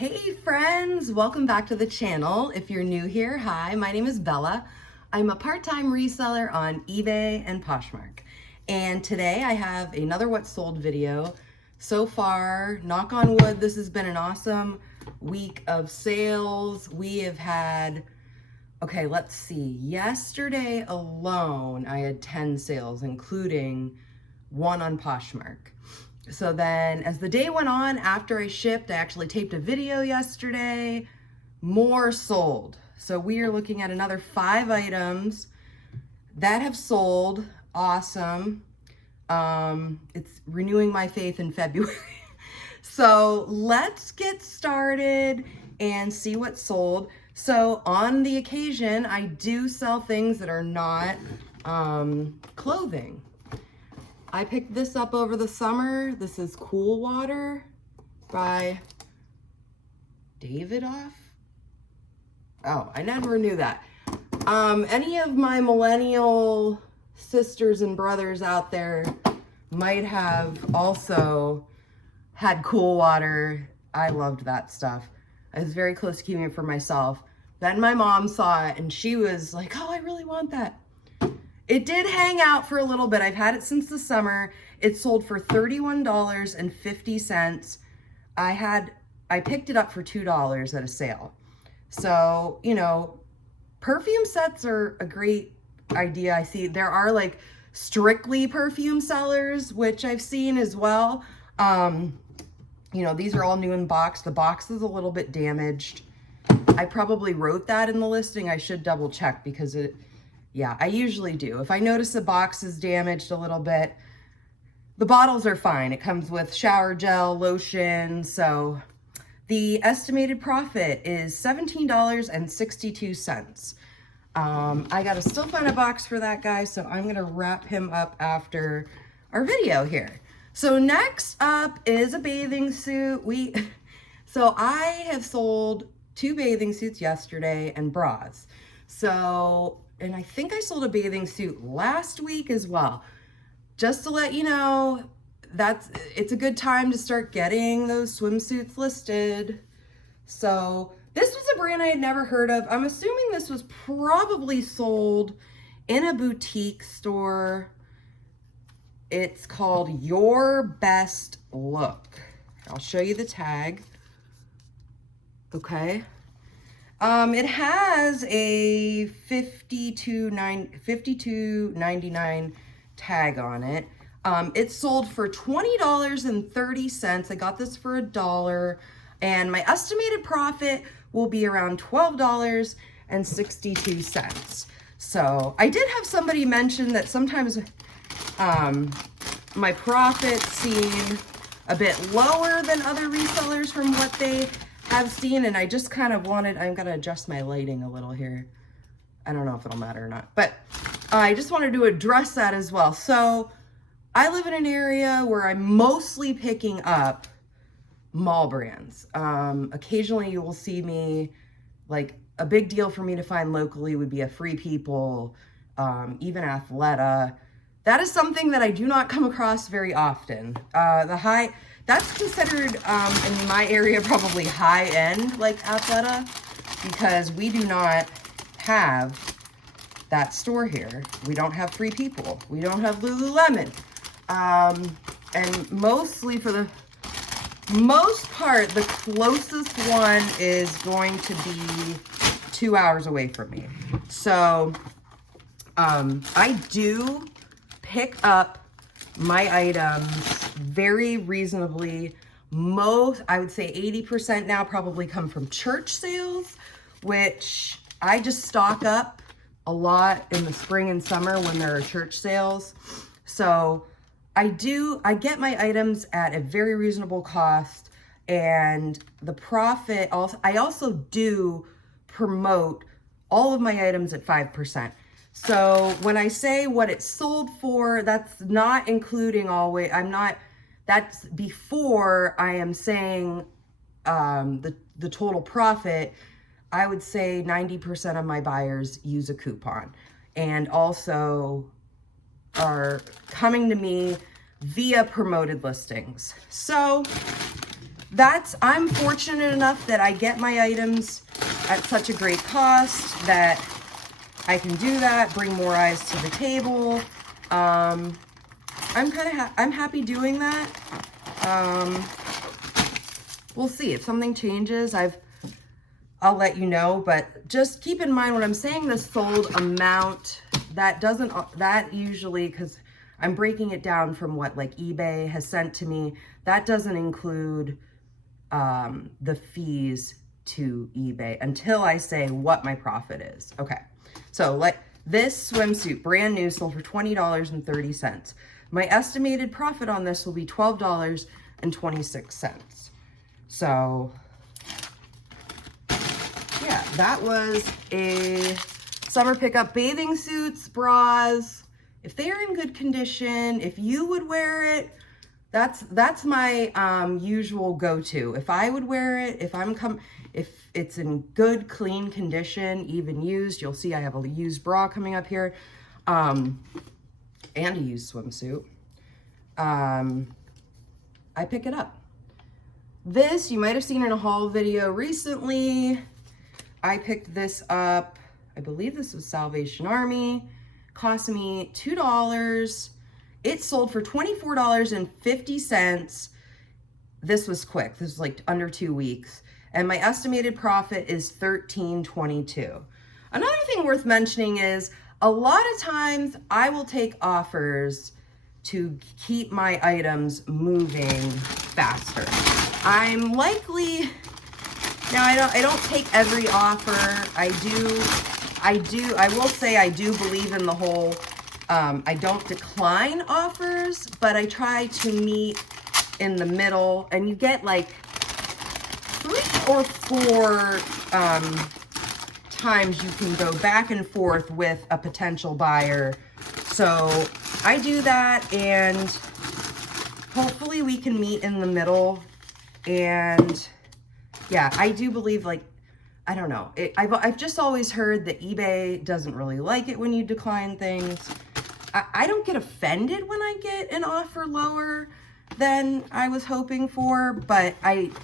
Hey friends, welcome back to the channel. If you're new here, hi, my name is Bella. I'm a part-time reseller on eBay and Poshmark. And today I have another What Sold video. So far, knock on wood, this has been an awesome week of sales. We have had, okay, let's see, yesterday alone, I had 10 sales, including one on Poshmark. So then as the day went on, after I shipped, I actually taped a video yesterday, more sold. So we are looking at another 5 items that have sold. Awesome. It's renewing my faith in February. So let's get started and see what sold. So on the occasion, I do sell things that are not clothing. I picked this up over the summer. This is Cool Water by Davidoff. Oh, I never knew that. Any of my millennial sisters and brothers out there might have also had Cool Water. I loved that stuff. I was very close to keeping it for myself. Then my mom saw it and she was like, oh, I really want that. It did hang out for a little bit. I've had it since the summer. It sold for $31.50. I picked it up for $2 at a sale. So, you know, perfume sets are a great idea. I see there are like strictly perfume sellers, which I've seen as well. You know, these are all new in box. The box is a little bit damaged. I probably wrote that in the listing. I should double check because yeah, I usually do. If I notice the box is damaged a little bit, the bottles are fine. It comes with shower gel, lotion. So the estimated profit is $17.62. I got to still find a box for that guy, so I'm going to wrap him up after our video here. So next up is a bathing suit. So I have sold 2 bathing suits yesterday and bras. And I think I sold a bathing suit last week as well. Just to let you know, it's a good time to start getting those swimsuits listed. So this was a brand I had never heard of. I'm assuming this was probably sold in a boutique store. It's called Your Best Look. I'll show you the tag. Okay. It has a $52.99 tag on it. It sold for $20.30. I got this for $1, and my estimated profit will be around $12.62. So I did have somebody mention that sometimes my profits seem a bit lower than other resellers from what they have seen, and I just kind of I'm gonna adjust my lighting a little here. I don't know if it'll matter or not, but I just wanted to address that as well. So I live in an area where I'm mostly picking up mall brands. Occasionally you will see me, like a big deal for me to find locally would be a Free People, even Athleta. That is something that I do not come across very often. That's considered in my area probably high end, like Athleta, because we do not have that store here. We don't have Free People. We don't have Lululemon. And mostly for the most part, the closest one is going to be 2 hours away from me. So I do pick up my items very reasonably. I would say 80% now probably come from church sales, which I just stock up a lot in the spring and summer when there are church sales. So I get my items at a very reasonable cost, and the profit I also do promote all of my items at 5%. So when I say what it sold for, that's not including that's before I am saying the total profit. I would say 90% of my buyers use a coupon and also are coming to me via promoted listings. So I'm fortunate enough that I get my items at such a great cost that I can do that, bring more eyes to the table. I'm I'm happy doing that. We'll see if something changes. I'll let you know, but just keep in mind when I'm saying the sold amount, that usually, because I'm breaking it down from what like eBay has sent to me, that doesn't include the fees to eBay until I say what my profit is. Okay, so like this swimsuit, brand new, sold for $20.30. My estimated profit on this will be $12.26. So yeah, that was a summer pickup. Bathing suits, bras, if they are in good condition, if you would wear it, that's my usual go-to. If I would wear it, if it's in good, clean condition, even used, you'll see I have a used bra coming up here, and a used swimsuit. I pick it up. This, you might have seen in a haul video recently. I picked this up, I believe this was Salvation Army, cost me $2. It sold for $24.50. This was quick. This was like under 2 weeks. And my estimated profit is $13.22. Another thing worth mentioning is a lot of times I will take offers to keep my items moving faster. I'm likely, now I don't take every offer. I will say I do believe in the whole, I don't decline offers, but I try to meet in the middle, and you get like 3 or 4 times you can go back and forth with a potential buyer. So I do that, and hopefully we can meet in the middle. And yeah, I do believe, like, I don't know. I've just always heard that eBay doesn't really like it when you decline things. I don't get offended when I get an offer lower than I was hoping for, but I'm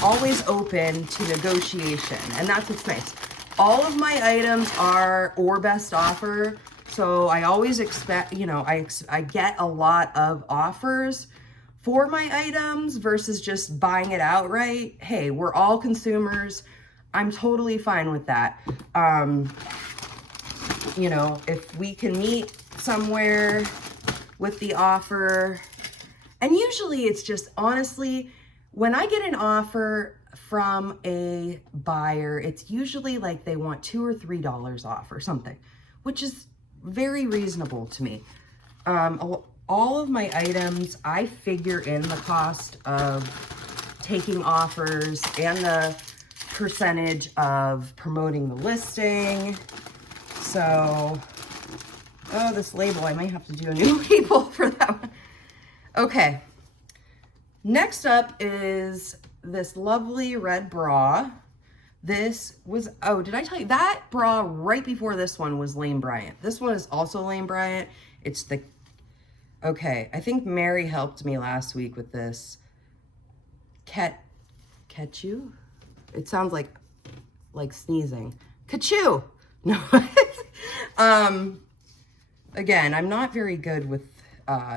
always open to negotiation, and that's what's nice. All of my items are or best offer, so I always expect, you know, I get a lot of offers for my items versus just buying it outright. Hey, we're all consumers. I'm totally fine with that. You know, if we can meet somewhere with the offer, and usually it's just, honestly, when I get an offer from a buyer, it's usually like they want $2 or $3 off or something, which is very reasonable to me. All of my items, I figure in the cost of taking offers and the percentage of promoting the listing. So, oh, this label, I might have to do a new label for that one. Okay, next up is this lovely red bra. This was, oh, did I tell you, that bra right before this one was Lane Bryant. This one is also Lane Bryant. It's the, okay, I think Mary helped me last week with this. Ketchu? It sounds like sneezing. Kachoo! No. Again, I'm not very good with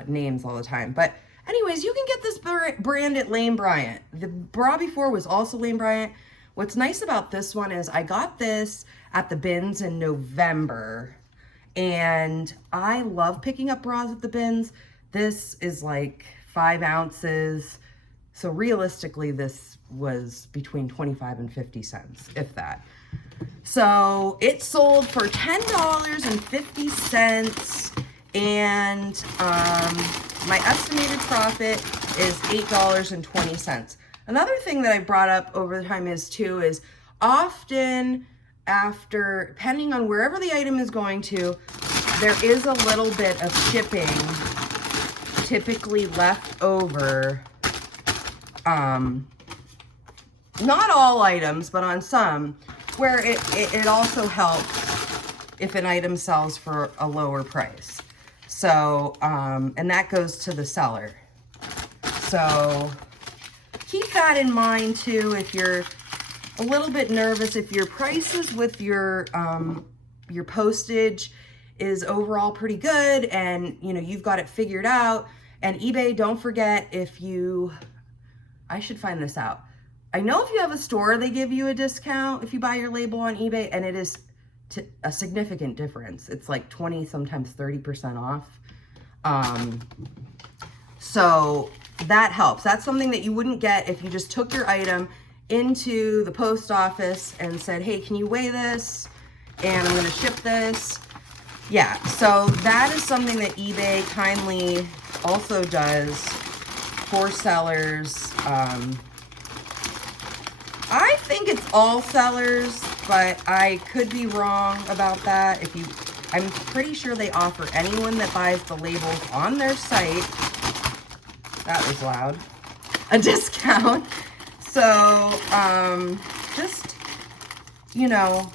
names all the time, but anyways, you can get this brand at Lane Bryant. The bra before was also Lane Bryant. What's nice about this one is I got this at the bins in November, and I love picking up bras at the bins. This is like 5 ounces. So realistically, this was between 25 and 50 cents, if that. So it sold for $10.50, and my estimated profit is $8.20. Another thing that I brought up over the time is often after, depending on wherever the item is going to, there is a little bit of shipping typically left over. Not all items, but on some, where it also helps if an item sells for a lower price. So, and that goes to the seller. So keep that in mind too if you're a little bit nervous, if your prices with your postage is overall pretty good and you know you've got it figured out. And eBay, don't forget, I should find this out. I know if you have a store, they give you a discount if you buy your label on eBay, and it is a significant difference. It's like 20, sometimes 30% off. So that helps. That's something that you wouldn't get if you just took your item into the post office and said, hey, can you weigh this? And I'm gonna ship this. Yeah, so that is something that eBay kindly also does for sellers. I think it's all sellers, but I could be wrong about that. I'm pretty sure they offer anyone that buys the labels on their site, that was loud, a discount. So just, you know,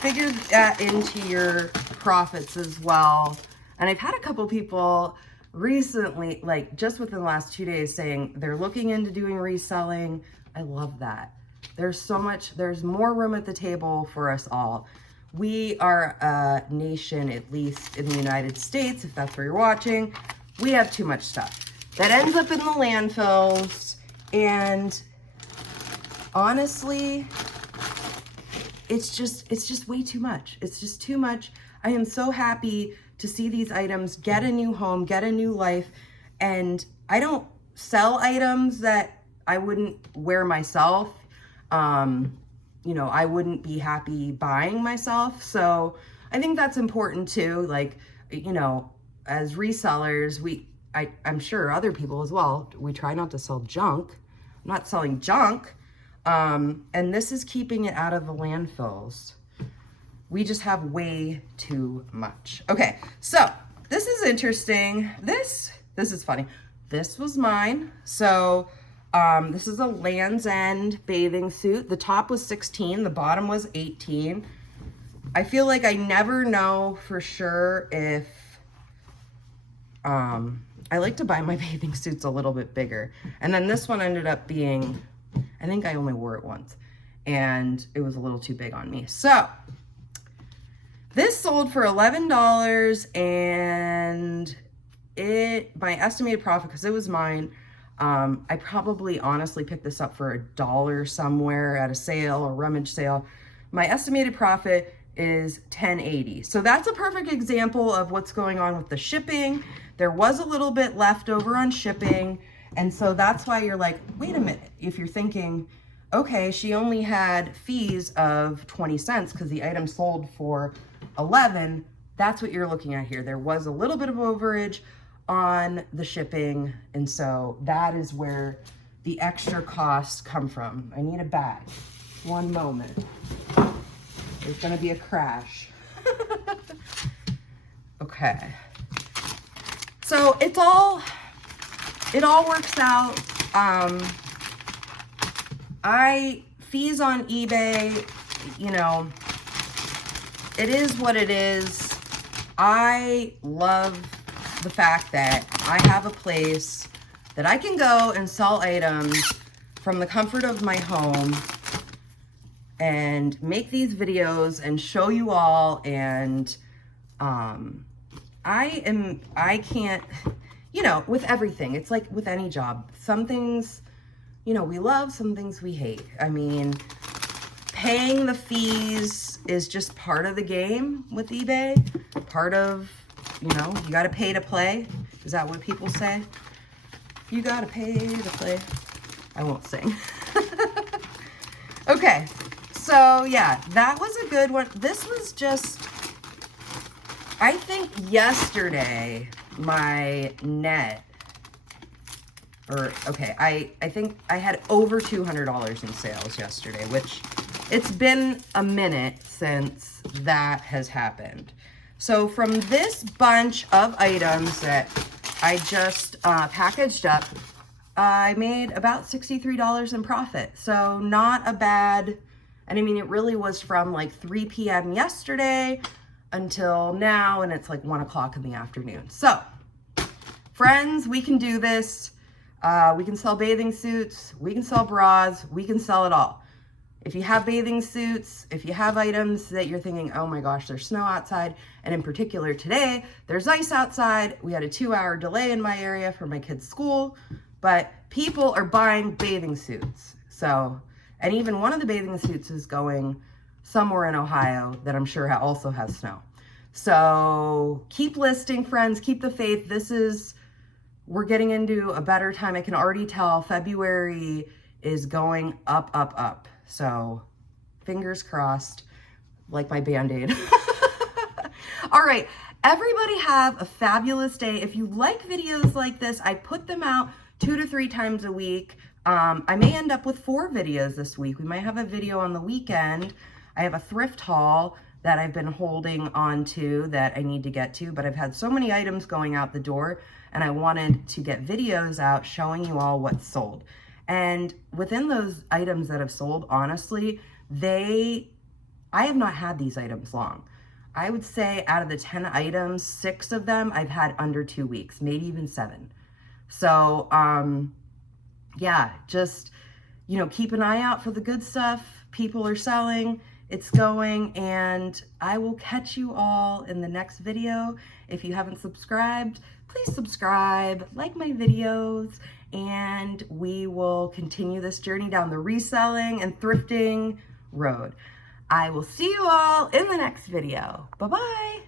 figure that into your profits as well. And I've had a couple people recently, like just within the last 2 days, saying they're looking into doing reselling. I love that. There's more room at the table for us all. We are a nation, at least in the United States, if that's where you're watching, we have too much stuff that ends up in the landfills. And honestly, it's just way too much. It's just too much. I am so happy to see these items get a new home, get a new life. And I don't sell items that I wouldn't wear myself. You know, I wouldn't be happy buying myself. So I think that's important too. Like, you know, as resellers, I'm sure other people as well, we try not to sell junk. I'm not selling junk. And this is keeping it out of the landfills. We just have way too much. Okay, so this is interesting. This is funny. This was mine. So this is a Land's End bathing suit. The top was 16, the bottom was 18. I feel like I never know for sure if, I like to buy my bathing suits a little bit bigger. And then this one ended up being, I think I only wore it once and it was a little too big on me. So this sold for $11 and my estimated profit, because it was mine, I probably honestly picked this up for $1 somewhere at a sale or rummage sale. My estimated profit is $10.80. So that's a perfect example of what's going on with the shipping. There was a little bit left over on shipping. And so that's why you're like, wait a minute. If you're thinking, okay, she only had fees of 20 cents because the item sold for 11, that's what you're looking at here. There was a little bit of overage on the shipping, and so that is where the extra costs come from. I need a bag. One moment. There's gonna be a crash. Okay. So it all works out. Fees on eBay, you know, it is what it is. I love the fact that I have a place that I can go and sell items from the comfort of my home and make these videos and show you all. And I can't, you know, with everything, it's like with any job, some things, you know, we love, some things we hate. I mean, paying the fees is just part of the game with eBay, part of, you know, you got to pay to play. Is that what people say? You got to pay to play. I won't sing. Okay. So yeah, that was a good one. This was just, I think yesterday, my net, I think I had over $200 in sales yesterday, which it's been a minute since that has happened. So from this bunch of items that I just packaged up, I made about $63 in profit. So not a bad, and I mean, it really was from like 3 p.m. yesterday until now, and it's like 1 o'clock in the afternoon. So friends, we can do this. We can sell bathing suits, we can sell bras, we can sell it all. If you have bathing suits, if you have items that you're thinking, oh my gosh, there's snow outside, and in particular today, there's ice outside. We had a 2-hour delay in my area for my kids' school, but people are buying bathing suits. So, and even one of the bathing suits is going somewhere in Ohio that I'm sure also has snow. So keep listing, friends, keep the faith. We're getting into a better time. I can already tell February is going up, up, up. So fingers crossed, like my Band-Aid. All right, everybody have a fabulous day. If you like videos like this, I put them out 2 to 3 times a week. I may end up with 4 videos this week. We might have a video on the weekend. I have a thrift haul that I've been holding on to that I need to get to, but I've had so many items going out the door and I wanted to get videos out showing you all what's sold. And within those items that have sold, honestly, I have not had these items long. I would say out of the 10 items, 6 of them I've had under 2 weeks, maybe even 7. So, yeah, just, keep an eye out for the good stuff. People are selling, it's going, and I will catch you all in the next video. If you haven't subscribed, please subscribe, like my videos, and we will continue this journey down the reselling and thrifting road. I will see you all in the next video. Bye-bye.